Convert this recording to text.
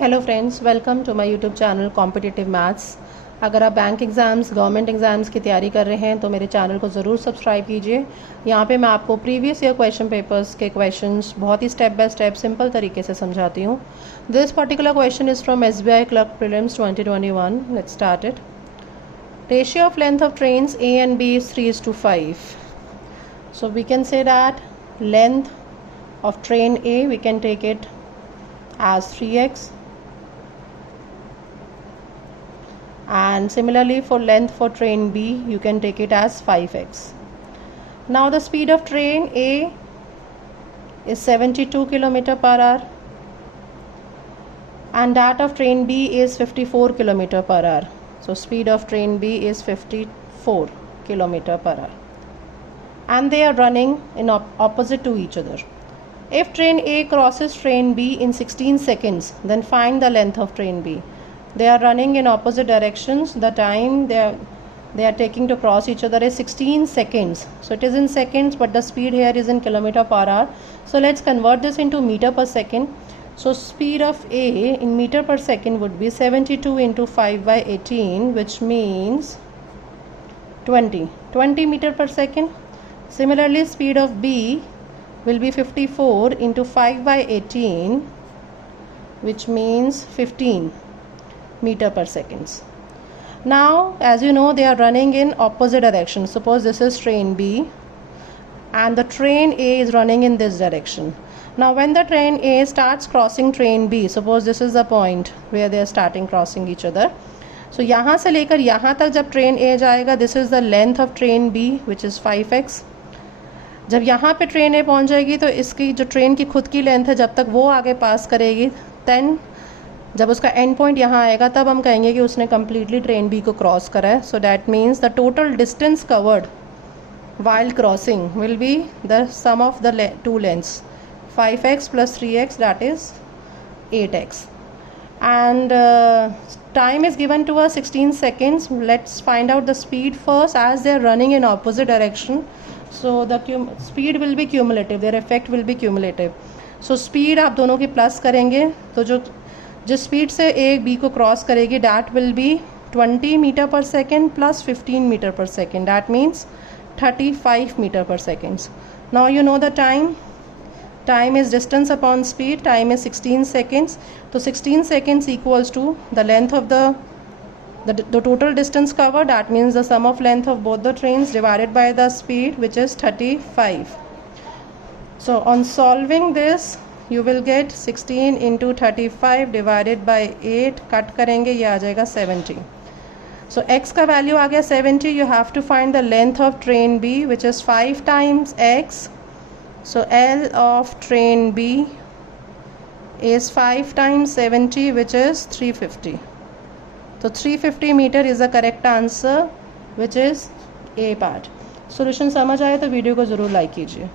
Hello friends, welcome to my YouTube channel competitive maths. अगर आप bank exams, government exams की तैयारी कर रहे हैं तो मेरे चैनल को ज़रूर सब्सक्राइब कीजिए। यहाँ पे मैं आपको प्रीवियस ईयर क्वेश्चन पेपर्स के क्वेश्चंस बहुत ही स्टेप बाय स्टेप सिंपल तरीके से समझाती हूँ। This particular question is from SBI clerk prelims 2021। Let's start it. Ratio of length of trains A and B is 3:5. So we can say that length of train A, we can take it as 3x, and similarly for length for train B you can take it as 5x. Now the speed of train A is 72 km per hour and that of train B is 54 km per hour. So speed of train B is 54 km per hour and they are running in opposite to each other. If train A crosses train B in 16 seconds, then find the length of train B. They are running in opposite directions. The time they are taking to cross each other is 16 seconds. So it is in seconds, but the speed here is in kilometer per hour. So let's convert this into meter per second. So speed of A in meter per second would be 72 into 5 by 18, which means 20 meter per second. Similarly, speed of B will be 54 into 5 by 18, which means 15 meter per seconds. Now, as you know, they are running in opposite directions. Suppose this is train B and the train A is running in this direction. Now when the train A starts crossing train B, suppose this is the point where they are starting crossing each other. So यहाँ से लेकर यहाँ तक जब train A जाएगा, this is the length of train B, which is 5x. जब यहाँ पे ट्रेन ए पहुँच जाएगी तो इसकी जो ट्रेन की खुद की लेंथ है, जब तक वो आगे पास करेगी, देन जब उसका एंड पॉइंट यहाँ आएगा तब हम कहेंगे कि उसने कम्प्लीटली ट्रेन बी को क्रॉस करा है. So that means the total distance covered while crossing will be the sum of the two lengths, 5x plus 3x, that is 8x. And time is given to us 16 seconds. Let's find out the speed first, as they are running in opposite direction. So the speed will be cumulative, their effect will be cumulative. So speed आप दोनों की plus करेंगे तो जो जिस speed से A B को cross करेगी, that will be 20 meter per second plus 15 meter per second. That means 35 meter per second. Now you know the time. Time is distance upon speed. Time is 16 seconds. So 16 seconds equals to the length of the total distance covered. That means the sum of length of both the trains divided by the speed, which is 35. So on solving this, you will get 16 into 35 divided by 8. Cut करेंगे, ये आ जाएगा 70. So x का value आ गया 70. You have to find the length of train B, which is 5 times x. So L of train B is 5 times 70, which is 350. So 350 meter is the correct answer, which is A part. Solution समझ आए तो video को ज़रूर like कीजिए.